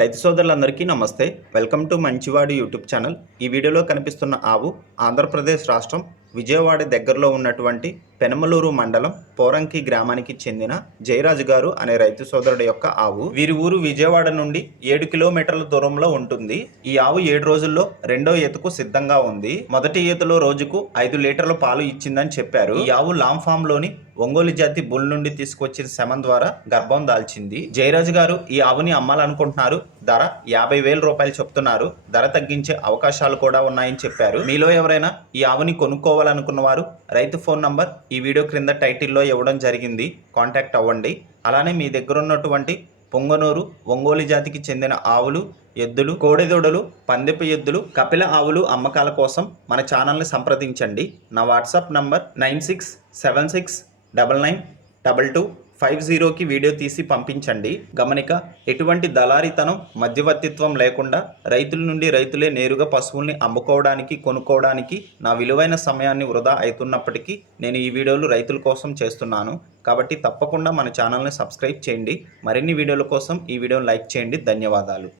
రైతు సోదరులందరికీ నమస్తే. వెల్కమ్ టు మంచివాడి యూట్యూబ్ ఛానల్. ఈ వీడియోలో కనిపిస్తున్న ఆవు ఆంధ్రప్రదేశ్ రాష్ట్రం విజయవాడ దగ్గరలో ఉన్నటువంటి పెనమలూరు మండలం పోరంకి గ్రామానికి చెందిన జయరాజు గారు అనే రైతు సోదరుడు యొక్క ఆవు. వీరి ఊరు విజయవాడ నుండి 7 కిలోమీటర్ల దూరంలో ఉంటుంది. ఈ ఆవు 7 రోజుల్లో రెండో ఈతకు సిద్ధంగా ఉంది. మొదటి ఈతలో రోజుకు 5 లీటర్ల పాలు ఇచ్చిందని చెప్పారు. ఈ ఆవు లామ్ ఫామ్ లోని ఒంగోలు జాతి బుల్ నుండి తీసుకొచ్చిన శమం ద్వారా గర్భం దాల్చింది. జయరాజు గారు ఈ ఆవుని అమ్మాలనుకుంటున్నారు. ధర 50,000 రూపాయలు చెప్తున్నారు. ధర తగ్గించే అవకాశాలు కూడా ఉన్నాయని చెప్పారు. మీలో ఎవరైనా ఈ ఆవుని కొనుక్కోవాలనుకున్న వారు రైతు ఫోన్ నంబర్ ఈ వీడియో క్రింద టైటిల్లో ఇవ్వడం జరిగింది. కాంటాక్ట్ అవ్వండి. అలానే మీ దగ్గర ఉన్నటువంటి పొంగనూరు ఒంగోలు జాతికి చెందిన ఆవులు, ఎద్దులు, కోడెదూడలు, పందెపు ఎద్దులు, కపిల ఆవులు అమ్మకాల కోసం మన ఛానల్ని సంప్రదించండి. నా వాట్సాప్ నంబర్ 9676992250కి వీడియో తీసి పంపించండి. గమనిక, ఎటువంటి దళారీతనం, మధ్యవర్తిత్వం లేకుండా రైతుల నుండి రైతులే నేరుగా పశువుల్ని అమ్ముకోవడానికి, కొనుక్కోవడానికి నా విలువైన సమయాన్ని వృధా అవుతున్నప్పటికీ నేను ఈ వీడియోలు రైతుల కోసం చేస్తున్నాను. కాబట్టి తప్పకుండా మన ఛానల్ని సబ్స్క్రైబ్ చేయండి. మరిన్ని వీడియోల కోసం ఈ వీడియోని లైక్ చేయండి. ధన్యవాదాలు.